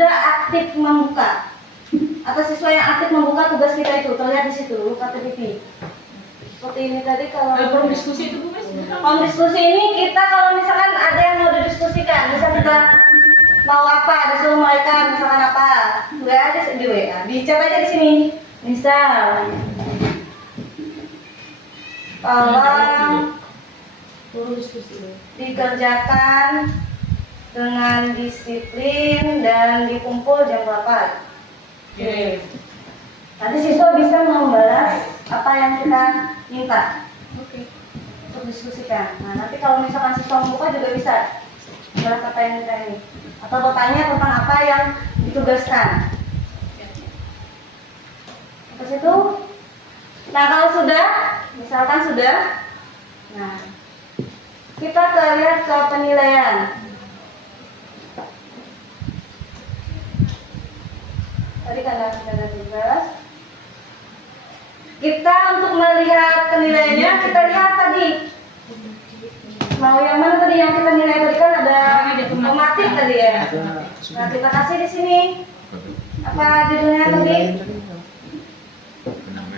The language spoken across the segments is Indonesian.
sudah aktif membuka atau siswa yang aktif membuka tugas kita itu terlihat di situ KTP. Seperti ini tadi kalau forum diskusi itu Bu Miss. forum diskusi ini kita kalau misalkan ada yang mau didiskusikan, bisa kita mau apa, disuruh mereka misalkan apa, nggak ada di WA, dicat aja di sini. Misal, tolong Forum diskusi. dikerjakan dengan disiplin dan dikumpul jam berapa. Oke. Nanti siswa bisa membalas apa yang kita minta Oke. untuk diskusikan. Nah, nanti kalau misalkan siswa membuka juga bisa membalas apa yang kita ini atau bertanya tentang apa yang ditugaskan. Terus itu, nah kalau sudah, misalkan sudah, nah kita lihat ke penilaian. Tadi kan ada tugas. Kita untuk melihat penilaiannya, kita lihat tadi. Mau yang mana tadi yang kita nilai tadi kan ada otomatis tadi ya. Nah kita kasih di sini. Apa judulnya tadi?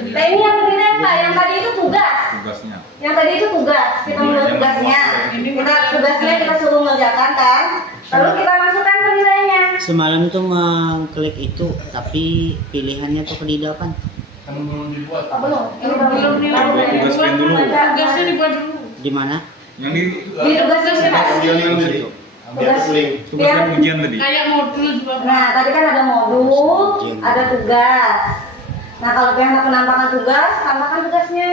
Nah ini yang penilaian Pak, yang tadi itu tugas. Tugasnya. Yang tadi itu tugas, kita mulai tugasnya. Kita tugasnya kita suruh mengerjakan kan. Lalu kita masukkan penilaiannya. Semalam itu mengklik itu, tapi pilihannya tuh kedidakan. Kan belum dibuat. Oh, belum. Ini Belum nih. Tugas main dulu. Tugasnya dibuat dulu. Di mana? Yang di Di tugasnya Pak. yang tadi. Tugas Tugas kan ujian tadi. Kayak modul juga. Nah, tadi kan ada modul, ada tugas. Nah, kalau pengen penampakan tugas, tambahkan tugasnya.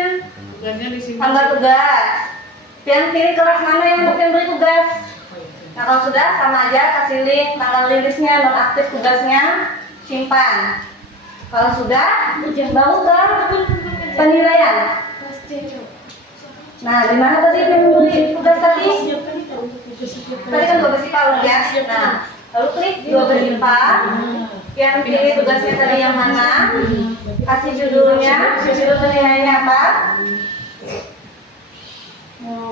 Tugasnya di sini. Tambah tugas. Pilih kelas mana yang mungkin beri tugas. Nah, kalau sudah sama aja kasih link, tanggal rilisnya, nonaktif tugasnya, simpan. Kalau sudah, baru ke penilaian. Nah, di mana tadi memberi tugas tadi? Tadi kan 12 IPA udah ya. Nah, lalu klik 12 IPA. Yang pilih tugasnya tadi yang mana? Kasih judulnya, judul penilaiannya apa?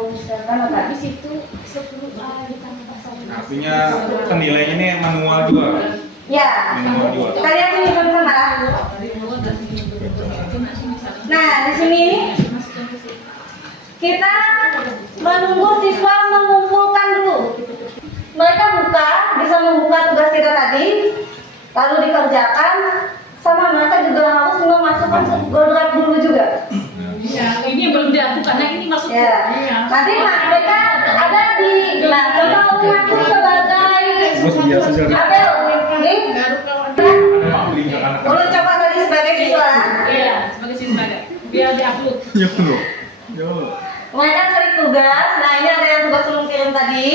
Misalkan apa? Di situ 10A ditambah 1. Artinya penilaiannya ini manual juga. Ya. Manual juga. Kita lihat ini sama. Nah, di sini kita menunggu siswa mengumpulkan dulu. Mereka bisa membuka tugas kita tadi, lalu dikerjakan, sama mereka juga harus memasukkan ke Google Drive dulu juga. Ya, ini belum dilakukan. Nah, ini maksudnya. Ya. Nanti mereka ada di contoh mengaku sebagai Terus biasa saja. Abel, ini Baru kawan. boleh coba tadi sebagai siswa. Iya, sebagai siswa ada. Biar diupload. Ya bro. Ya. Mereka cari tugas. Nah, ini ada yang tugas belum kirim tadi.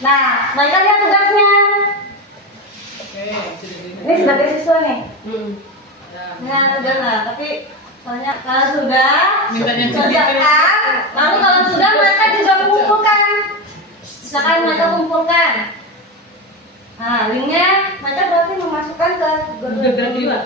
Nah, mereka lihat tugasnya. Oke, Ini sebagai siswa nih. Ya. Nah, udah lah. Tapi soalnya kalau sudah Mintanya kerjakan, lalu kalau sudah mereka juga kumpulkan. Misalkan mereka kumpulkan. Nah, linknya mereka berarti memasukkan ke Udah berarti juga.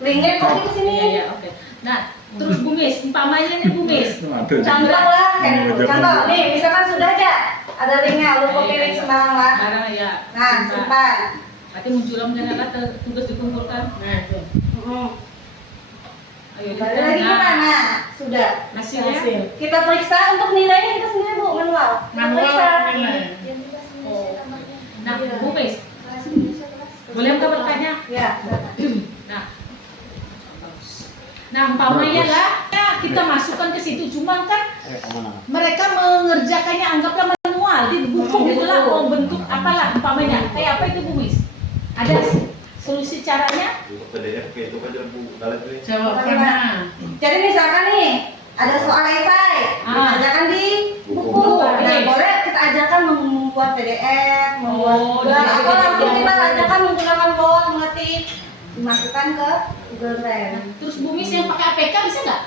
linknya copy ke sini. Iya, oke. Nah, terus Bu Miss, umpamanya nih Bu Miss. Contoh lah, contoh nih, misalkan sudah aja ada linknya, lu copy link sembarang lah. Sekarang ya. Nah, simpan. Berarti munculnya menyatakan tugas dikumpulkan. Nah, itu. Ayo Balik lagi kita. kita, nah sudah. Hasilnya. Kita periksa untuk nilainya kita sendiri Bu, manual. Kita periksa. Oh. Nah, Bu Miss, boleh nggak bertanya? Ya. Nah, umpamanya lah ya, kita masukkan ke situ, cuma kan mereka mengerjakannya anggaplah manual di buku gitulah, mau bentuk apalah umpamanya. Kayak apa itu Bu Miss? Ada solusi caranya? PDF kayak itu aja Bu, dalam itu. Bagaimana? Jadi misalkan nih ada soal esai, dikerjakan di buku. Nah, boleh kita ajarkan membuat PDF, membuat atau langsung kita ajarkan menggunakan Word, mengetik, dimasukkan ke Google Drive. Terus Bu Miss yang pakai APK bisa nggak?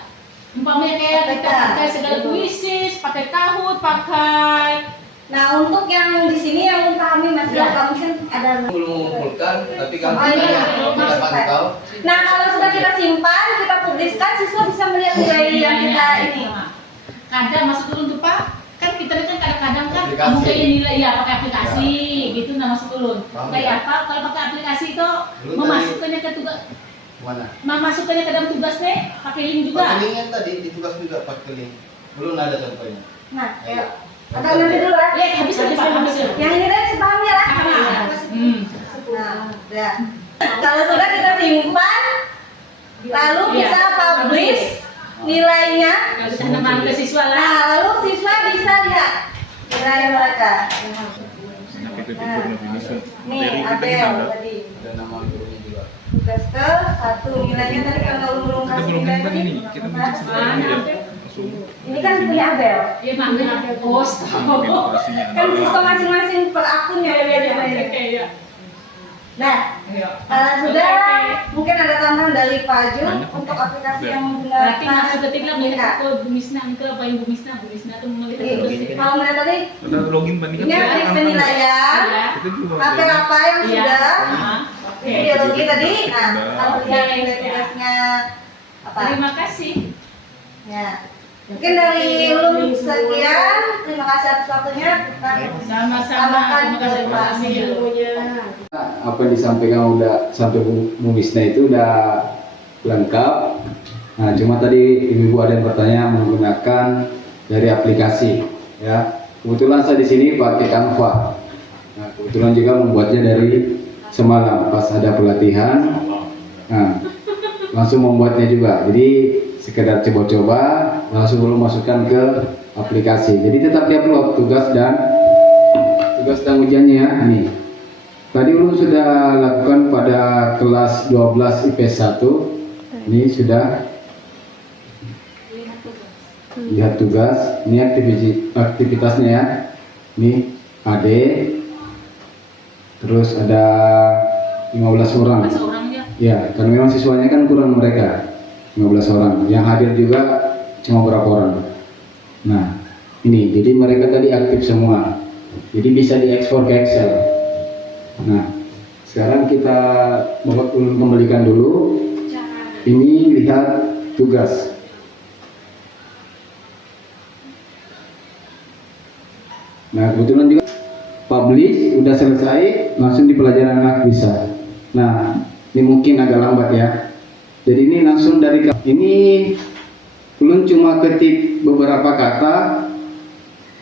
Umpamanya kayak kita pakai segala puisis, pakai Kahoot, pakai. Nah, untuk yang di sini yang kami masih ada mungkin ada Belum mengumpulkan, tapi kan Oh, iya. kita pantau. Nah, kalau sudah kita simpan, kita publiskan, siswa bisa melihat nilai yang kita ini. Kadang masuk turun tuh Pak, kan kita kan kadang-kadang kan Aplikasi. kamu kayak nilai ya pakai aplikasi gitu nah masuk ulun. Paham Kayak ya? apa kalau pakai aplikasi itu Ulun memasukkannya ke tugas, Mana? memasukkannya ke dalam tugas nih pakai link juga. Pakai link yang tadi di tugas juga pakai link. Belum ada contohnya. Nah, ayo. Atau nanti dulu ya. Ya habis aja Pak, habis ya. Yang ini tadi sepaham ya lah. Nah, udah. Kalau sudah kita simpan, lalu Iya. kita publish nilainya. Kalau kita nambah ke siswa lah. Nah, lalu siswa bisa lihat nilai mereka. Nah, kita pikir ini Nih, materi kita Abel kan ada. tadi. Ada nama gurunya juga. Tugas ke 1 nilainya tadi kalau belum Kita kasih belum nilai kan tadi. ini, kita mencek sebenarnya ya. Langsung. Ini kan punya Abel. Ya namanya post. Aplikasinya Kan ada. sistem masing-masing per akunnya ya Kayak Nah, ya. kalau sudah mungkin ada tambahan dari Pak Jun Banyak. untuk aplikasi Oke. yang menggunakan Berarti maksud ketika melihat Iya. aku Bu Misna ke apa yang Bu Misna tuh melihat Iya. terus. Kalau melihat tadi Ada login bandingkan ini aktif penilaian, Ya. Kita juga apa yang Iya. sudah Oke. ideologi tadi. Nah, Sudah. kalau lihat Oke. nilai tugasnya apa? Terima kasih. Ya. Mungkin dari ulum sekian. Terima kasih atas waktunya. Kita Sama-sama. Terima kasih Pak Amil. Apa yang disampaikan udah sampai Bu Misna itu udah lengkap. Nah, cuma tadi ibu-ibu ada yang bertanya menggunakan dari aplikasi, ya. Kebetulan saya di sini pakai Canva. Nah, kebetulan juga membuatnya dari semalam pas ada pelatihan. Nah, langsung membuatnya juga. Jadi sekedar coba-coba, langsung belum masukkan ke aplikasi. Jadi tetap diupload tugas dan ujiannya. Nih. Tadi ulun sudah lakukan pada kelas 12 IPS 1. Ini sudah lihat tugas. Ini aktivitasnya ya. Ini AD. Terus ada 15 orang. Masa orangnya. Ya, karena memang siswanya kan kurang mereka. 15 orang. Yang hadir juga cuma berapa orang. Nah, ini jadi mereka tadi aktif semua. Jadi bisa diekspor ke Excel. Nah, sekarang kita kembalikan dulu. Ini lihat tugas. Nah, kebetulan juga publish udah selesai, langsung di pelajaran anak bisa. Nah, ini mungkin agak lambat ya. Jadi ini langsung dari ini belum cuma ketik beberapa kata,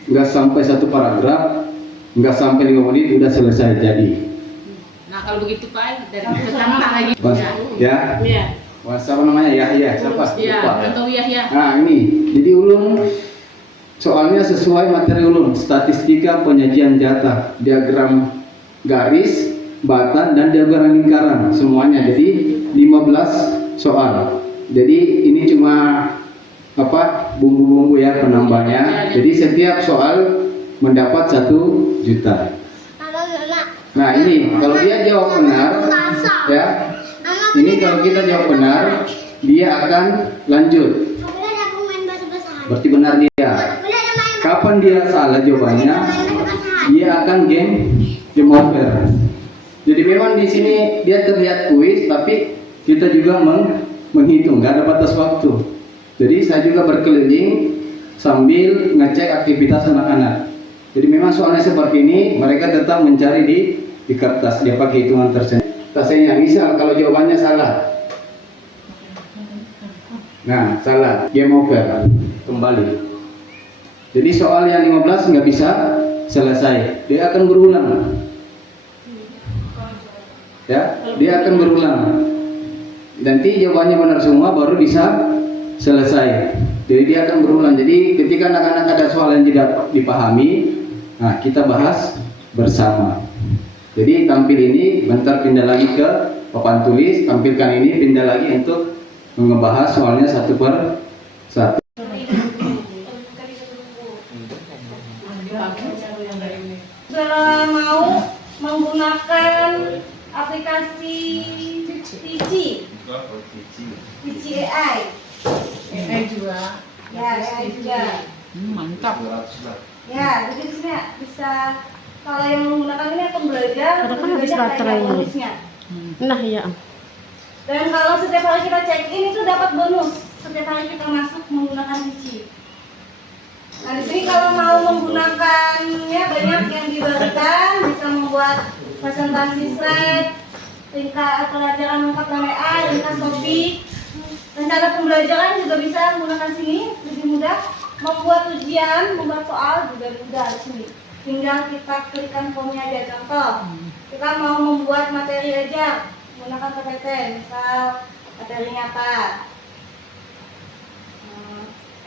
nggak sampai satu paragraf, nggak sampai 5 menit udah selesai jadi. Nah kalau begitu Pak dari pertama lagi. Pas, ya. Iya. Wah, siapa namanya? Yahya, siapa? Iya. Lupa. Atau ya. Nah ini, jadi ulun soalnya sesuai materi ulun, statistika penyajian jatah, diagram garis, bata, dan diagram lingkaran semuanya. Jadi 15 soal. Jadi ini cuma apa bumbu-bumbu ya penambahnya. Jadi setiap soal mendapat 1 juta. Nah ini kalau dia jawab benar, ya. Ini kalau kita jawab benar, dia akan lanjut. Berarti benar dia. Kapan dia salah jawabannya, dia akan game over. Jadi memang di sini dia terlihat kuis, tapi kita juga menghitung, nggak ada batas waktu. Jadi saya juga berkeliling sambil ngecek aktivitas anak-anak. Jadi memang soalnya seperti ini, mereka tetap mencari di kertas, dia pakai hitungan tersendiri. Tasnya misal kalau jawabannya salah, nah salah, game over, kembali. Jadi soal yang 15 nggak bisa selesai, dia akan berulang. Ya, dia akan berulang. Nanti jawabannya benar semua baru bisa selesai. Jadi dia akan berulang. Jadi ketika anak-anak ada soal yang tidak dipahami, nah kita bahas bersama. Jadi tampil ini, bentar pindah lagi ke papan tulis, tampilkan ini, pindah lagi untuk membahas soalnya 1 per 1. Sudah mau menggunakan aplikasi Vici AI. juga. Ya, AI juga. Mantap. Ya, jadi di sini bisa kalau yang menggunakan ini akan belajar Kan habis baterainya. bonusnya. Nah ya. Dan kalau setiap hari kita check in itu dapat bonus setiap hari kita masuk menggunakan Vici. Nah di sini kalau mau menggunakannya banyak yang diberikan, bisa membuat presentasi slide, ringkas pelajaran lengkap dan WA, ringkas topik. Rencana pembelajaran juga bisa menggunakan sini, lebih mudah. Membuat ujian, membuat soal juga mudah di sini. Tinggal kita klikkan formnya aja. Contoh, kita mau membuat materi aja menggunakan PPT, misal materinya apa?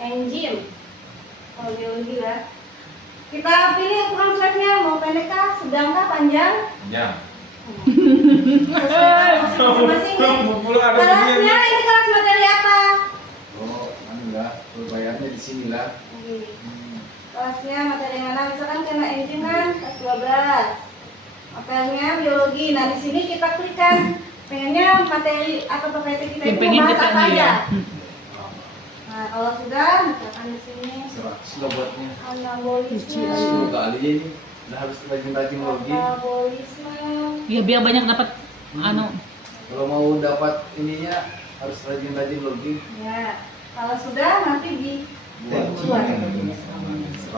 Engine, kalau biologi ya. Kita pilih ukuran slide-nya, mau pendek kah, sedang kah, panjang? Ya. Masing-masing nih. Kelasnya ini kelas materi apa? Oh, lah, bayarnya di sini lah. Kelasnya materi mana? Misalkan kena engine kan kelas 12. Apelnya biologi. Nah di sini kita klikkan pengennya materi atau PPT kita Yang itu pengen membahas kita apa nih, aja. ya. Nah kalau sudah, misalkan di sini Sudah buatnya. anabolisme, 10 kali ini. Udah harus rajin-rajin lagi. metabolisme. Ya biar banyak dapat anu. Kalau mau dapat ininya harus rajin-rajin lagi. Ya, kalau sudah nanti di Buat buat. 100.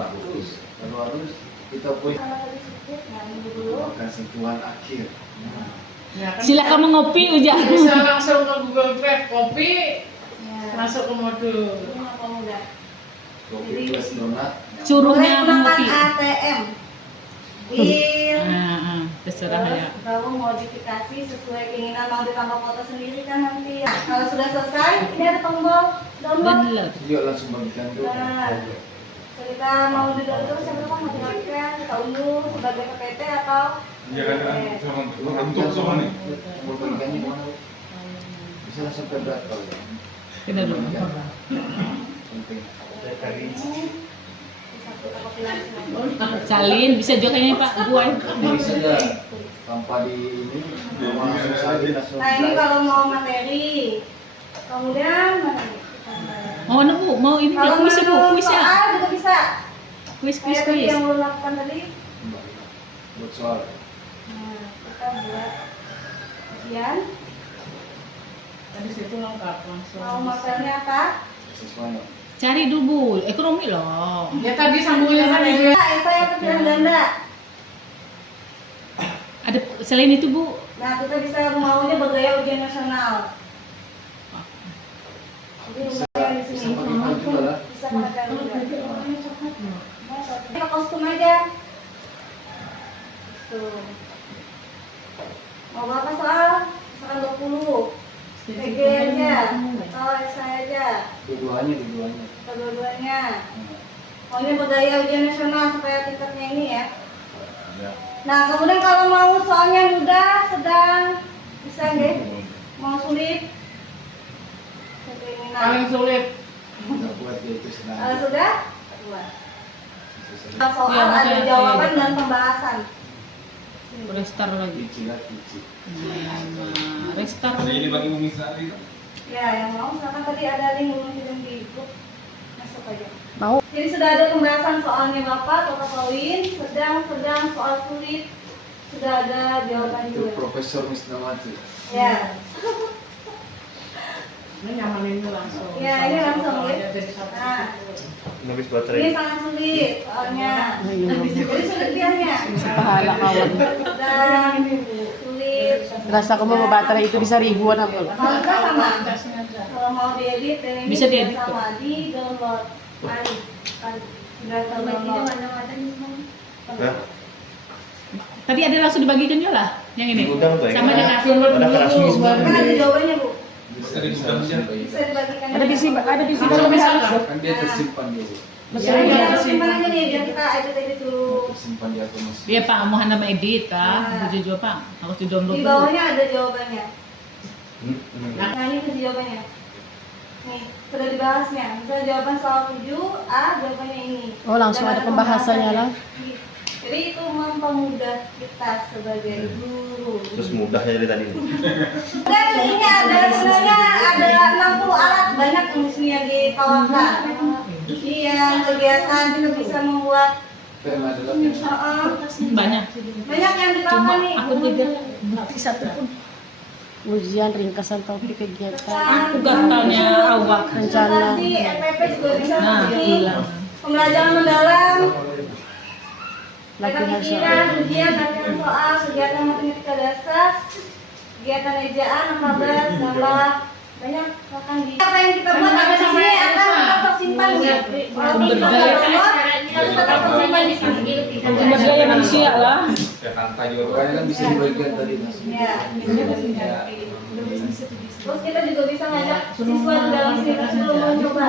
Kalau harus kita punya Kalau tadi sedikit, nah ini dulu. akan sentuhan akhir. Silakan mengopi Uja. Bisa langsung ke Google Drive, copy, Ya, masuk ke modul. ini apa mudah? Kopi plus donat. Boleh Suruhnya gunakan mengopi. ATM. Bil. Terserah ya. Lalu modifikasi sesuai keinginan, mau ditambah foto sendiri kan nanti. Kalau sudah selesai, ini ada tombol download. Download. Yuk langsung bagikan dulu. Nah, kita mau di download siapa tahu matikan, kita unduh sebagai PPT atau Ya kan, untuk semua nih. Mau bagikannya mana? Bisa langsung ke berat kalau ya. Kita dulu. Penting. Kita copy langsung. Salin bisa juga kayaknya Pak Buan. Ini saja tanpa di ini langsung salin langsung. Nah ini kalau mau materi, kemudian materi. Mau mana Bu? Mau ini Kalau kuis ya Bu? menurut Kuis ya? soal juga bisa. Kuis Kayak tadi kuis. yang lo lakukan tadi. Buat soal. Nah, kita buat ujian. Tadi situ lengkap langsung. Mau materinya apa? Sesuai. Cari dulu Bu, ekonomi loh. Ya tadi sambungnya kan itu ya. Esa yang pilihan ganda. Ada selain itu Bu, Nah, kita bisa maunya bergaya ujian nasional. Jadi ujian di Bisa sini. bagaimana juga lah. Bisa pakai juga. Kita kostum aja. Tuh. Mau berapa soal? Misalkan 20. PG aja atau esai aja. Dua-duanya. Kedua-duanya. Maunya bergaya ujian nasional supaya tingkatnya ini ya. Nah, kemudian kalau mau soalnya mudah, sedang, bisa nggak? Mau sulit? Paling sulit. Nggak buat dia itu senang. Kalau sudah? Buat. Susah. Soal Ya, ada makanya jawaban kayak dan pembahasan. restart lagi. Kici. Restart. Jadi ini bagi Umi Sari. Ya, yang mau silakan tadi ada link kirim di grup. Masuk aja. Mau. Jadi sudah ada pembahasan soalnya Bapak, total poin, sedang, soal sulit. Sudah ada jawaban Itu juga. Profesor Misnawati. Ya. Ini nyamanin itu langsung. Ya, ini langsung ya. Soalnya jadi satu. Nah, Habis ini baterai. sangat sulit soalnya. Jadi sulit dianya. Pahala kawan. Dan sulit. Rasa kamu mau baterai itu bisa ribuan apa? Kalau enggak sama. Tasnya aja. Kalau mau diedit dan ini Bisa juga diedit, sama di download. Sudah download. Hah? Tadi ada langsung dibagikan juga lah, yang ini. Gudang tuh ya? Sama dengan Download Ada keras dulu, semua. baru Kan ada di- jawabannya Bu. Bisa di gudang sih. Bisa dibagikan. Ada di sini, ada di sini. Bisa bisa kan? Kan dia tersimpan dulu. Ya, ya, simpan aja nih biar kita edit dulu. Tersimpan di akun masing. Iya Pak, mau Hana edit Nah. Pak, tujuh juga Pak, harus di download Di dulu. bawahnya ada jawabannya. Nah, Nah ini tuh jawabannya. Nih, sudah dibahasnya. Misalnya jawaban soal 7A, jawabannya ini. Oh, langsung Dan ada pembahasannya lah. Jadi itu mempermudah kita sebagai guru. Terus mudahnya dari tadi. Dan ini ada sebenarnya ada 60 alat banyak yang di sini yang ditawarkan. Iya, kegiatan kita bisa membuat tema adalah yang Banyak. banyak yang Cuma ditawarkan nih. aku tidak bukti satu pun. Ujian ringkasan topik kegiatan. Aku gatalnya awak. Rencana. Presentasi, FPP juga bisa Nah, di sini. bilang. pembelajaran mendalam, Latihan pikiran, ujian, latihan soal, kegiatan matematika dasar, kegiatan ejaan, alfabet, gambar, banyak akan di. Apa yang kita buat ada di sini akan tetap tersimpan ya. Walaupun kita nggak download, itu tetap tersimpan di sini. Sumber daya manusia lah. Makanya kan bisa dibagikan tadi mas. Ya. Terus kita juga bisa ngajak siswa di dalam sini sebelum mencoba.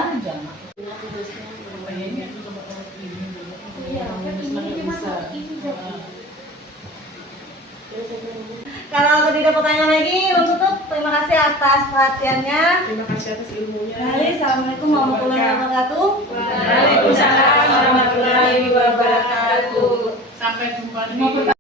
Kalau tidak pertanyaan lagi, menutup. Terima kasih atas perhatiannya. Terima kasih atas ilmunya. Mari, assalamualaikum warahmatullahi wabarakatuh. Waalaikumsalam warahmatullahi wabarakatuh. Sampai jumpa di